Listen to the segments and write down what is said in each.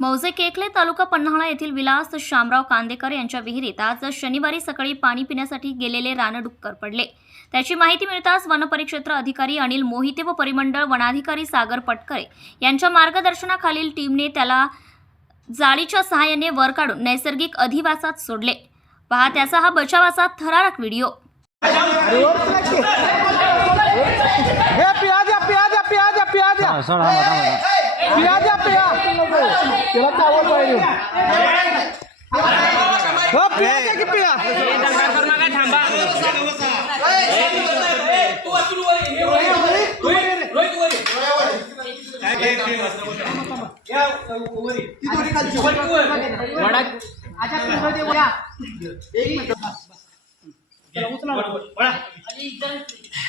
मौजे केकले तालुका पन्हाळा येथील विलास शामराव कांदेकर यांच्या विहिरीत आज शनिवारी सकाळी पाणी पिण्यासाठी गेलेले रानडुक्कर पडले. त्याची माहिती मिळताच वनपरिक्षेत्र अधिकारी अनिल मोहिते व परिमंडळ वनाधिकारी सागर पटकरे यांच्या मार्गदर्शनाखालील टीमने त्याला जाळीच्या सहाय्याने वर काढून नैसर्गिक अधिवासात सोडले. पहा त्याचा हा बचावाचा थरारक व्हिडिओ. पिया द्या पिया द्या हो, पिया द्या पिया द्या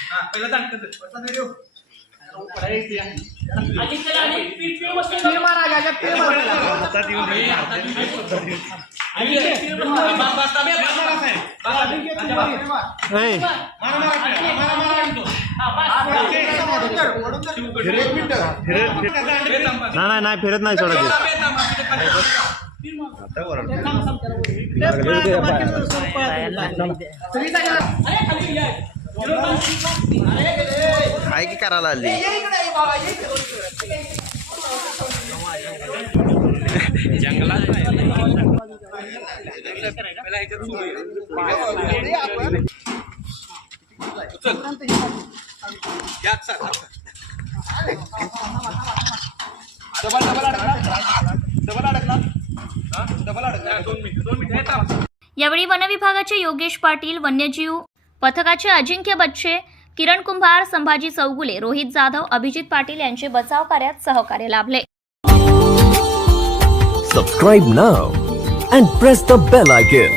हा, सोडा थांबा, थांबा. ए, नाही नाही नाही फिरत नाही सोडा ते. काय की करायला आली यावेळी वनविभागाचे योगेश पाटील वन्यजीव पथकाचे अजिंक्य बच्चे किरण कुंभार संभाजी चौगुले रोहित जाधव अभिजित पाटील यांचे बचाव कार्यात सहकार्य लाभले. Subscribe now and press the bell icon